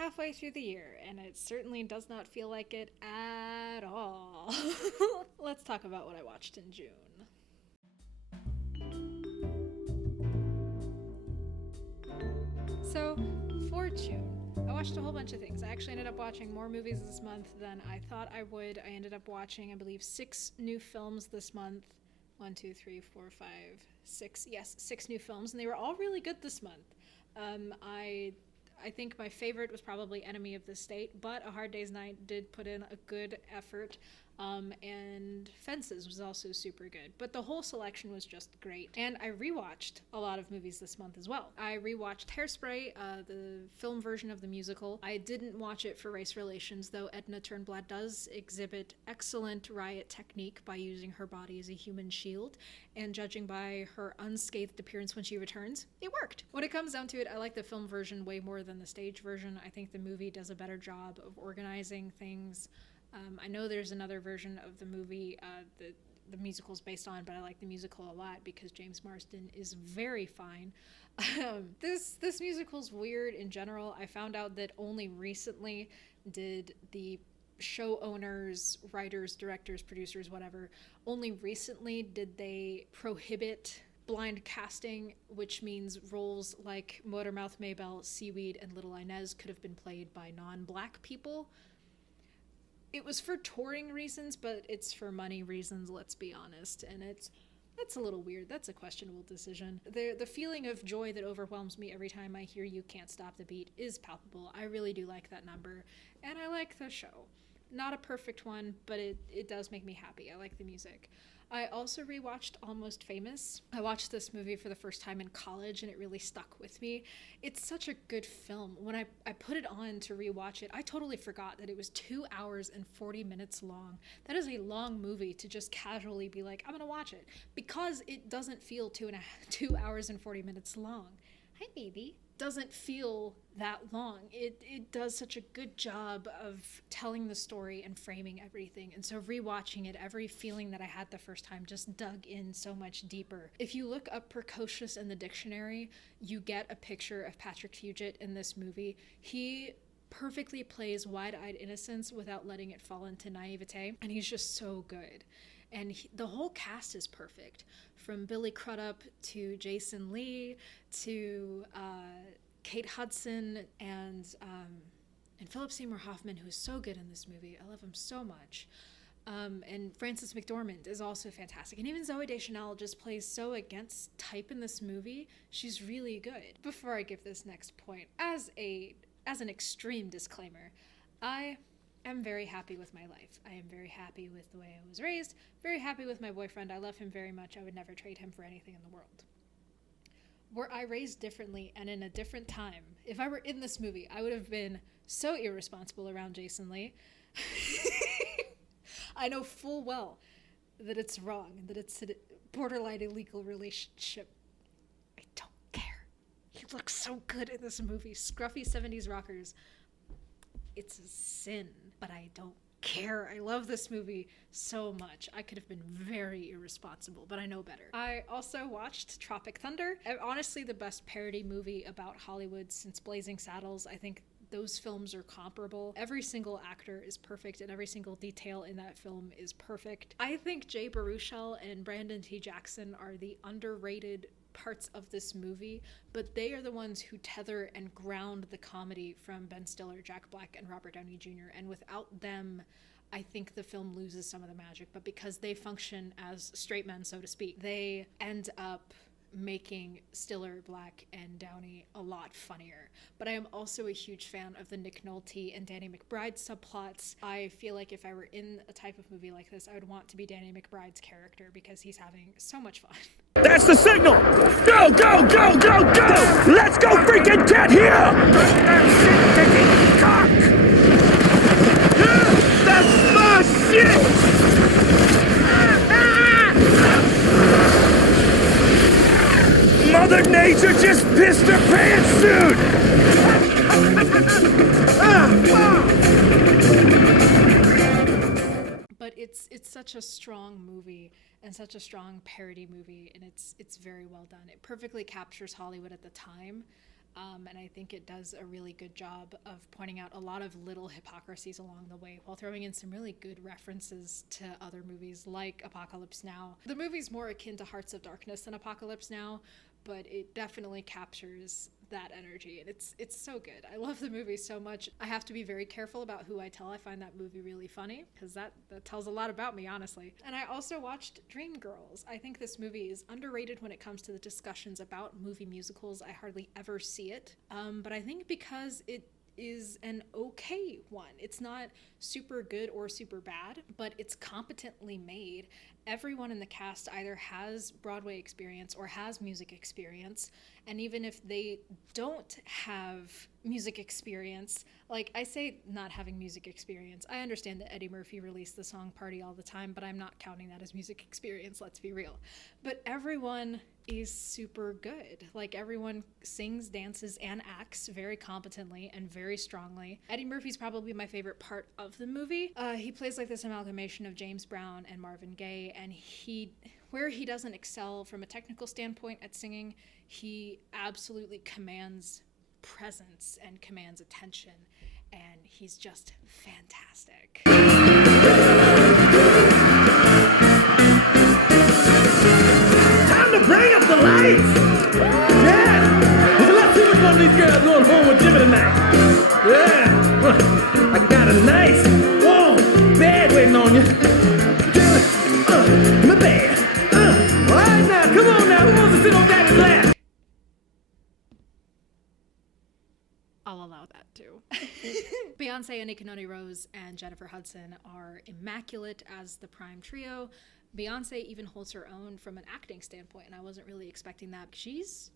halfway through the year, and it certainly does not feel like it at all. Let's talk about what I watched in June. So, for June, I watched a whole bunch of things. I actually ended up watching more movies this month than I thought I would. I ended up watching, I believe, 6 new films this month. 1, 2, 3, 4, 5, 6. Yes, 6 new films, and they were all really good this month. I think my favorite was probably Enemy of the State, but A Hard Day's Night did put in a good effort, and Fences was also super good. But the whole selection was just great. And I rewatched a lot of movies this month as well. I rewatched Hairspray, the film version of the musical. I didn't watch it for race relations, though Edna Turnblad does exhibit excellent riot technique by using her body as a human shield, and judging by her unscathed appearance when she returns, it worked. When it comes down to it, I like the film version way more than the stage version. I think the movie does a better job of organizing things. I know there's another version of the movie the musical's based on, but I like the musical a lot because James Marsden is very fine. This musical's weird in general. I found out that only recently did the show owners, writers, directors, producers, whatever, only recently did they prohibit blind casting, which means roles like Motormouth Maybelle, Seaweed, and Little Inez could have been played by non-black people. It was for touring reasons, but it's for money reasons, let's be honest, and that's a little weird. That's a questionable decision. The feeling of joy that overwhelms me every time I hear You Can't Stop the Beat is palpable. I really do like that number, and I like the show. Not a perfect one, but it does make me happy. I like the music. I also rewatched Almost Famous. I watched this movie for the first time in college, and it really stuck with me. It's such a good film. When I put it on to rewatch it, I totally forgot that it was 2 hours and 40 minutes long. That is a long movie to just casually be like, I'm gonna watch it, because it doesn't feel 2 hours and 40 minutes long. Hi, baby. Doesn't feel that long. It does such a good job of telling the story and framing everything. And so rewatching it, every feeling that I had the first time just dug in so much deeper. If you look up precocious in the dictionary, you get a picture of Patrick Fugit in this movie. He perfectly plays wide-eyed innocence without letting it fall into naivete, and he's just so good. And the whole cast is perfect, from Billy Crudup to Jason Lee to Kate Hudson and Philip Seymour Hoffman, who is so good in this movie. I love him so much. And Frances McDormand is also fantastic. And even Zooey Deschanel just plays so against type in this movie. She's really good. Before I give this next point, as an extreme disclaimer, I am very happy with my life. I am very happy with the way I was raised, very happy with my boyfriend. I love him very much. I would never trade him for anything in the world. Were I raised differently and in a different time, if I were in this movie, I would have been so irresponsible around Jason Lee. I know full well that it's wrong, that it's a borderline illegal relationship. I don't care. He looks so good in this movie. Scruffy 70s rockers. It's a sin, but I don't care. I love this movie so much. I could have been very irresponsible, but I know better. I also watched Tropic Thunder. Honestly, the best parody movie about Hollywood since Blazing Saddles. I think those films are comparable. Every single actor is perfect, and every single detail in that film is perfect. I think Jay Baruchel and Brandon T. Jackson are the underrated parts of this movie, but they are the ones who tether and ground the comedy from Ben Stiller, Jack Black, and Robert Downey Jr., and without them, I think the film loses some of the magic. But because they function as straight men, so to speak, they end up making Stiller, Black, and Downey a lot funnier. But I am also a huge fan of the Nick Nolte and Danny McBride subplots. I feel like if I were in a type of movie like this, I would want to be Danny McBride's character because he's having so much fun. That's the signal! Go, go, go, go, go! Let's go freaking get here! Shit-kicking cock! That's my shit! Mother Nature just pissed her pantsuit! But it's such a strong movie and such a strong parody movie, and it's very well done. It perfectly captures Hollywood at the time. And I think it does a really good job of pointing out a lot of little hypocrisies along the way while throwing in some really good references to other movies like Apocalypse Now. The movie's more akin to Hearts of Darkness than Apocalypse Now, but it definitely captures that energy, and it's so good. I love the movie so much. I have to be very careful about who I tell I find that movie really funny, because that tells a lot about me, honestly. And I also watched Dreamgirls. I think this movie is underrated when it comes to the discussions about movie musicals. I hardly ever see it, but I think because it is an okay one. It's not super good or super bad, but it's competently made. Everyone in the cast either has Broadway experience or has music experience, and even if they don't have music experience, like I say not having music experience, I understand that Eddie Murphy released the song Party all the time, but I'm not counting that as music experience, let's be real. But everyone is super good. Like everyone sings, dances, and acts very competently and very strongly. Eddie Murphy's probably my favorite part of the movie. He plays like this amalgamation of James Brown and Marvin Gaye, and where he doesn't excel from a technical standpoint at singing, he absolutely commands presence and commands attention, and he's just fantastic. Time to bring up the lights! Yeah! Well, let's see which one of these girls going home with Jimmy tonight. Yeah! I got a nice, warm bed waiting on you. Jimmy, my bed. All right now, come on now. Who wants to sit on Daddy's lap? I'll allow that too. Beyonce, Anika Noni Rose, and Jennifer Hudson are immaculate as the prime trio. Beyonce even holds her own from an acting standpoint, and I wasn't really expecting that. She's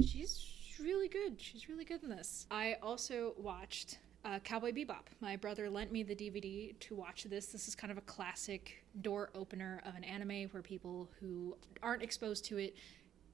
really good. She's really good in this. I also watched Cowboy Bebop. My brother lent me the DVD to watch this. This is kind of a classic door opener of an anime where people who aren't exposed to it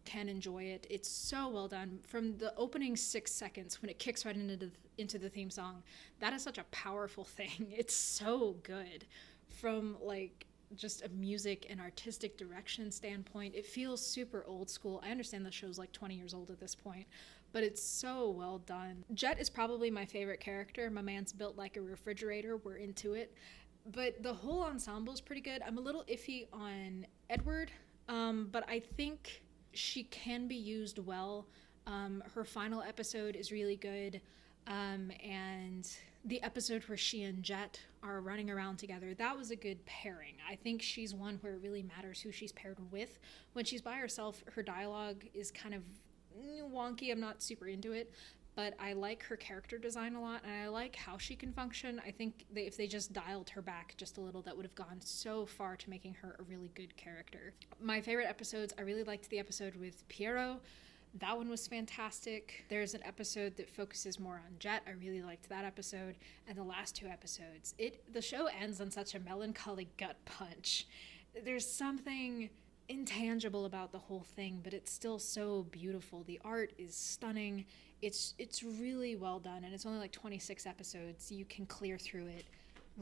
can enjoy it. It's so well done. From the opening 6 seconds when it kicks right into the theme song, that is such a powerful thing. It's so good. From like just a music and artistic direction standpoint, it feels super old school. I understand the show's like 20 years old at this point, but it's so well done. Jet is probably my favorite character. My man's built like a refrigerator. We're into it. But the whole ensemble is pretty good. I'm a little iffy on Edward, but I think she can be used well. Her final episode is really good, and the episode where she and Jet are running around together, that was a good pairing. I think she's one where it really matters who she's paired with. When she's by herself, her dialogue is kind of wonky. I'm not super into it, but I like her character design a lot, and I like how she can function. I think if they just dialed her back just a little, that would have gone so far to making her a really good character. My favorite episodes, I really liked the episode with Piero. That one was fantastic. There's an episode that focuses more on Jet. I really liked that episode. And the last 2 episodes, the show ends on such a melancholy gut punch. There's something intangible about the whole thing, but it's still so beautiful. The art is stunning. It's really well done, and it's only like 26 episodes. You can clear through it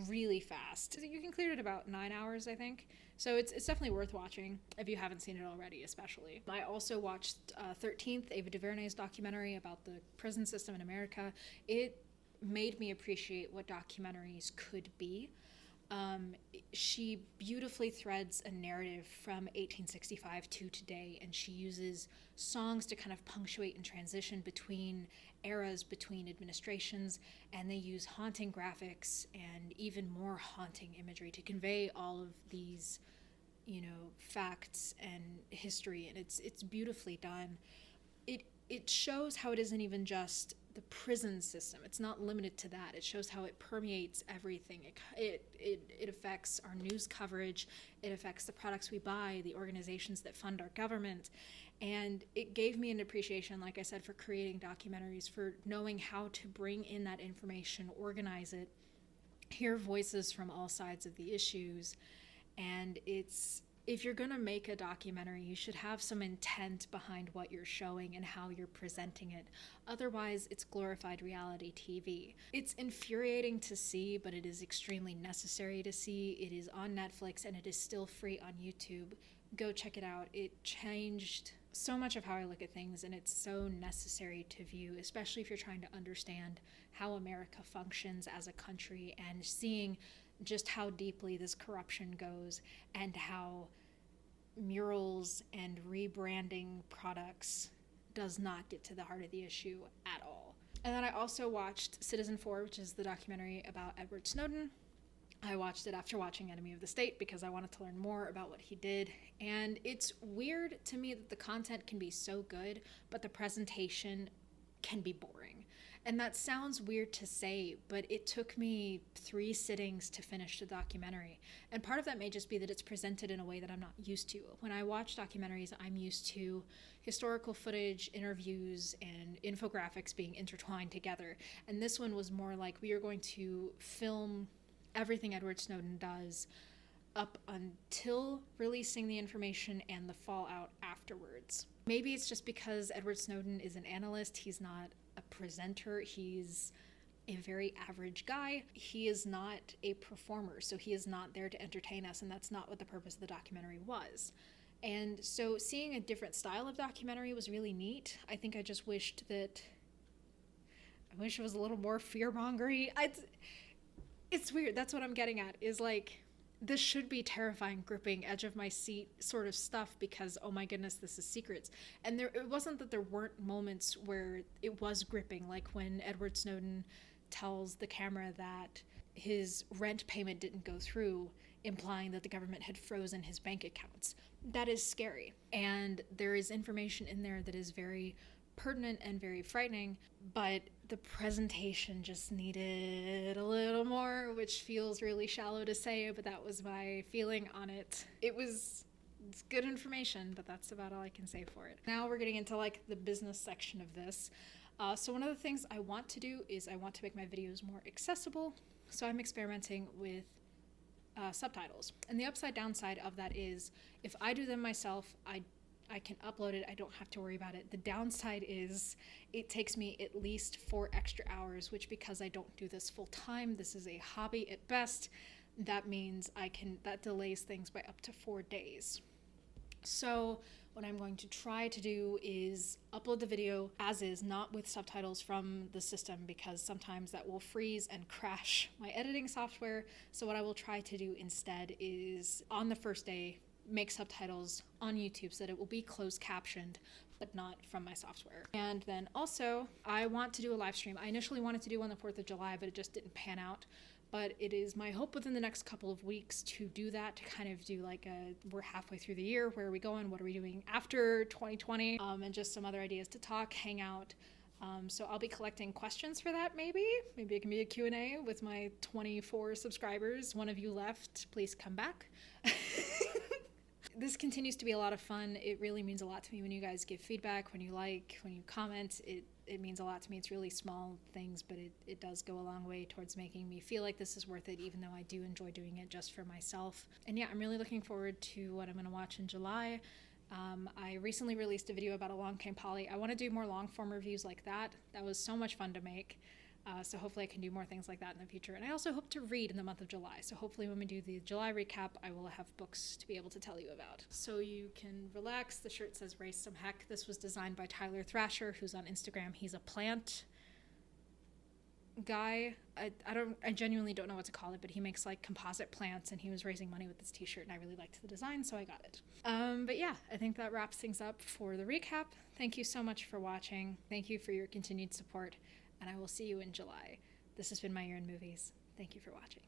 really fast. You can clear it in about 9 hours, I think. So it's definitely worth watching if you haven't seen it already, especially. I also watched 13th, Ava DuVernay's documentary about the prison system in America. It made me appreciate what documentaries could be. She beautifully threads a narrative from 1865 to today, and she uses songs to kind of punctuate and transition between eras, between administrations, and they use haunting graphics and even more haunting imagery to convey all of these, facts and history, and it's beautifully done. It shows how it isn't even just the prison system. It's not limited to that. It shows how it permeates everything. It affects our news coverage. It affects the products we buy, the organizations that fund our government. And it gave me an appreciation, like I said, for creating documentaries, for knowing how to bring in that information, organize it, hear voices from all sides of the issues. And if you're going to make a documentary, you should have some intent behind what you're showing and how you're presenting it. Otherwise, it's glorified reality TV. It's infuriating to see, but it is extremely necessary to see. It is on Netflix, and it is still free on YouTube. Go check it out. It changed so much of how I look at things, and it's so necessary to view, especially if you're trying to understand how America functions as a country and seeing just how deeply this corruption goes and how murals and rebranding products does not get to the heart of the issue at all. And then I also watched Citizen4, which is the documentary about Edward Snowden. I watched it after watching Enemy of the State because I wanted to learn more about what he did. And it's weird to me that the content can be so good, but the presentation can be boring. And that sounds weird to say, but it took me 3 sittings to finish the documentary. And part of that may just be that it's presented in a way that I'm not used to. When I watch documentaries, I'm used to historical footage, interviews, and infographics being intertwined together. And this one was more like, we are going to film everything Edward Snowden does up until releasing the information and the fallout afterwards. Maybe it's just because Edward Snowden is an analyst, he's not a presenter, he's a very average guy. He is not a performer, so he is not there to entertain us, and that's not what the purpose of the documentary was. And so seeing a different style of documentary was really neat. I think I just wished that, I wish it was a little more fear-mongery. It's weird, that's what I'm getting at, is like, this should be terrifying, gripping, edge of my seat sort of stuff because, oh my goodness, this is secrets. And it wasn't that there weren't moments where it was gripping, like when Edward Snowden tells the camera that his rent payment didn't go through, implying that the government had frozen his bank accounts. That is scary. And there is information in there that is very pertinent and very frightening, but the presentation just needed a little more, which feels really shallow to say, but that was my feeling on it. It's good information, but that's about all I can say for it. Now we're getting into like the business section of this. So one of the things I want to do is I want to make my videos more accessible. So I'm experimenting with subtitles. And the upside downside of that is if I do them myself, I can upload it. I don't have to worry about it. The downside is it takes me at least 4 extra hours, which because I don't do this full time, this is a hobby at best, that means that delays things by up to 4 days. So what I'm going to try to do is upload the video as is, not with subtitles from the system, because sometimes that will freeze and crash my editing software. So what I will try to do instead is on the first day, make subtitles on YouTube so that it will be closed captioned, but not from my software. And then also, I want to do a live stream. I initially wanted to do on the 4th of July, but it just didn't pan out. But it is my hope within the next couple of weeks to do that, to kind of do like we're halfway through the year, where are we going, what are we doing after 2020, and just some other ideas to talk, hang out. So I'll be collecting questions for that maybe. Maybe it can be a Q&A with my 24 subscribers. One of you left, please come back. This continues to be a lot of fun. It really means a lot to me when you guys give feedback, when you like, when you comment. It means a lot to me. It's really small things, but it does go a long way towards making me feel like this is worth it, even though I do enjoy doing it just for myself. And yeah, I'm really looking forward to what I'm going to watch in July. I recently released a video about Along Came Polly. I want to do more long form reviews like that. That was so much fun to make. So hopefully I can do more things like that in the future. And I also hope to read in the month of July. So hopefully when we do the July recap, I will have books to be able to tell you about. So you can relax. The shirt says Raise Some Heck. This was designed by Tyler Thrasher, who's on Instagram. He's a plant guy. I genuinely don't know what to call it, but he makes like composite plants, and he was raising money with this t-shirt, and I really liked the design, so I got it. But yeah, I think that wraps things up for the recap. Thank you so much for watching. Thank you for your continued support, and I will see you in July. This has been My Year in Movies. Thank you for watching.